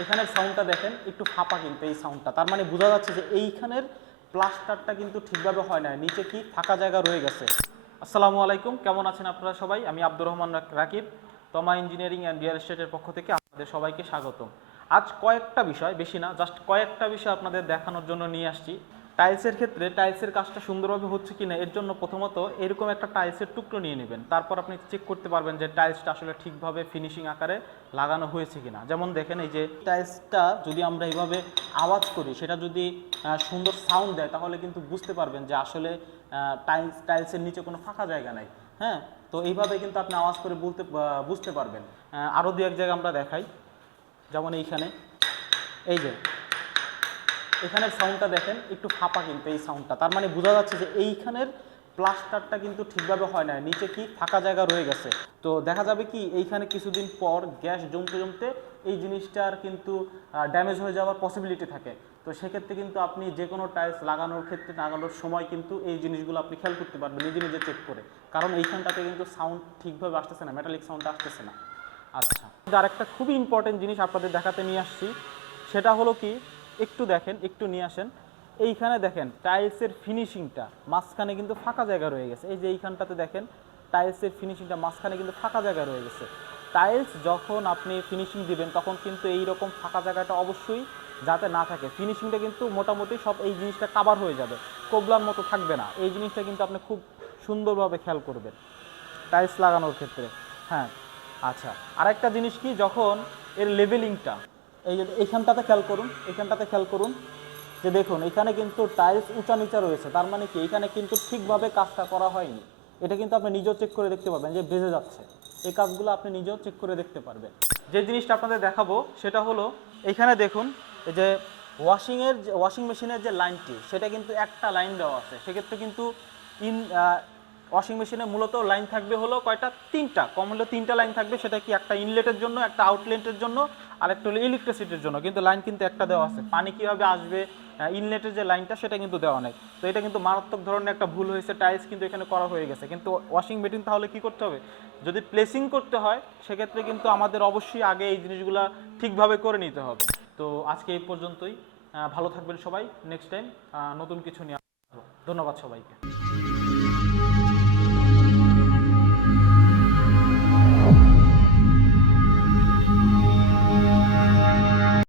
এখানের সাউন্ডটা দেখেন, একটু ফাঁপা কিন্তু এই সাউন্ডটা তার মানে বোঝা যাচ্ছে যে এইখানের প্লাস্টারটা কিন্তু ঠিকভাবে হয় না নিচে কি ফাঁকা জায়গা রয়ে গেছে। আসসালামু আলাইকুম, কেমন আছেন আপনারা সবাই? আমি আব্দুর রহমান রাকিব, তমা ইঞ্জিনিয়ারিং অ্যান্ড রিয়েল এস্টেটের পক্ষ থেকে আপনাদের সবাইকে স্বাগতম। আজ কয়েকটা বিষয়, বেশি না জাস্ট কয়েকটা বিষয় আপনাদের দেখানোর জন্য নিয়ে আসছি। টাইলসের ক্ষেত্রে টাইলসের কাজটা সুন্দরভাবে হচ্ছে কিনা, এর জন্য প্রথমত এরকম একটা টাইলসের টুকরো নিয়ে নেবেন। তারপর আপনি চেক করতে পারবেন যে টাইলসটা আসলে ঠিকভাবে ফিনিশিং আকারে লাগানো হয়েছে কিনা। যেমন দেখেন এই যে টাইলসটা যদি আমরা এইভাবে আওয়াজ করি, সেটা যদি সুন্দর সাউন্ড দেয়, তাহলে কিন্তু বুঝতে পারবেন যে আসলে টাইলস টাইলসের নিচে কোনো ফাঁকা জায়গা নাই। হ্যাঁ? তো এইভাবে কিন্তু আপনি আওয়াজ করে বলতে বুঝতে পারবেন। আরও দু এক জায়গায় আমরা দেখাই। যেমন এইখানে। এই যে এখানের সাউন্ডটা দেখেন, একটু ফাঁপা কিন্তু এই সাউন্ডটা তার মানে বোঝা যাচ্ছে যে এইখানের প্লাস্টারটা কিন্তু ঠিকভাবে হয় না নিচে কি ফাঁকা জায়গা রয়ে গেছে। তো দেখা যাবে কি, এইখানে কিছুদিন পর গ্যাস জমতে জমতে এই জিনিসটার কিন্তু ড্যামেজ হয়ে যাওয়ার পসিবিলিটি থাকে। তো সেক্ষেত্রে কিন্তু আপনি যে কোনো টাইলস লাগানোর ক্ষেত্রে লাগানোর সময় কিন্তু এই জিনিসগুলো আপনি খেয়াল করতে পারবেন, নিজে নিজে চেক করে। কারণ এইখানটাতে কিন্তু সাউন্ড ঠিকভাবে আসতেছে না মেটালিক সাউন্ডটা আসতেছে না। আচ্ছা। আর একটা খুবই ইম্পর্টেন্ট জিনিস আপনাদের দেখাতে নিয়ে আসছি, সেটা হলো কি একটু দেখেন, একটু নিয়ে আসেন। এইখানে দেখেন টাইলসের ফিনিশিংটা মাঝখানে কিন্তু ফাঁকা জায়গা রয়ে গেছে। এই যে এইখানটাতে দেখেন টাইলসের ফিনিশিংটা মাঝখানে কিন্তু ফাঁকা জায়গা রয়ে গেছে। টাইলস যখন আপনি ফিনিশিং দিবেন, তখন কিন্তু এই রকম ফাঁকা জায়গাটা অবশ্যই যাতে না থাকে। ফিনিশিংটা কিন্তু মোটামুটি সব এই জিনিসটা কাবার হয়ে যাবে। কোবলার মতো থাকবে না। এই জিনিসটা কিন্তু আপনি খুব সুন্দরভাবে খেয়াল করবেন। টাইলস লাগানোর ক্ষেত্রে। হ্যাঁ আচ্ছা। আরেকটা জিনিস কি? যখন এর লেভেলিংটা এই যে এইখানটাতে খেয়াল করুন এইখানটাতে খেয়াল করুন যে দেখুন, এখানে কিন্তু টাইলস উঁচা নিচা রয়েছে, তার মানে কি? এখানে কিন্তু ঠিকভাবে কাজটা করা হয়নি। এটা কিন্তু আপনি নিজেও চেক করে দেখতে পারবেন যে বেজে যাচ্ছে। এই কাজগুলো আপনি নিজেও চেক করে দেখতে পারবেন। যে জিনিসটা আপনাদের দেখাবো, সেটা হলো এইখানে দেখুন, এই যে ওয়াশিংয়ের যে ওয়াশিং মেশিনের যে লাইনটি, সেটা কিন্তু একটা লাইন দেওয়া আছে। সেক্ষেত্রে কিন্তু ইন ওয়াশিং মেশিনে মূলত লাইন থাকবে হলো কয়টা? তিনটা। কম হলে তিনটা লাইন থাকবে, সেটা কি একটা ইনলেটের জন্য, একটা আউটলেটের জন্য আর একটা হলো ইলেকট্রিসিটির জন্য। কিন্তু লাইন কিন্তু একটা দেওয়া আছে। পানি কীভাবে আসবে ইনলেটের যে লাইনটা সেটা কিন্তু দেওয়া নেই। তো এটা কিন্তু মারাত্মক ধরনের একটা ভুল হয়েছে। টাইলস কিন্তু এখানে করা হয়ে গেছে। কিন্তু ওয়াশিং মেশিন তাহলে কি করতে হবে? যদি প্লেসিং করতে হয়, সেক্ষেত্রে কিন্তু আমাদের অবশ্যই আগে এই জিনিসগুলো ঠিকভাবে করে নিতে হবে। তো আজকে এই পর্যন্তই। ভালো থাকবেন সবাই। নেক্সট টাইম নতুন কিছু নিয়ে আসব। ধন্যবাদ সবাইকে।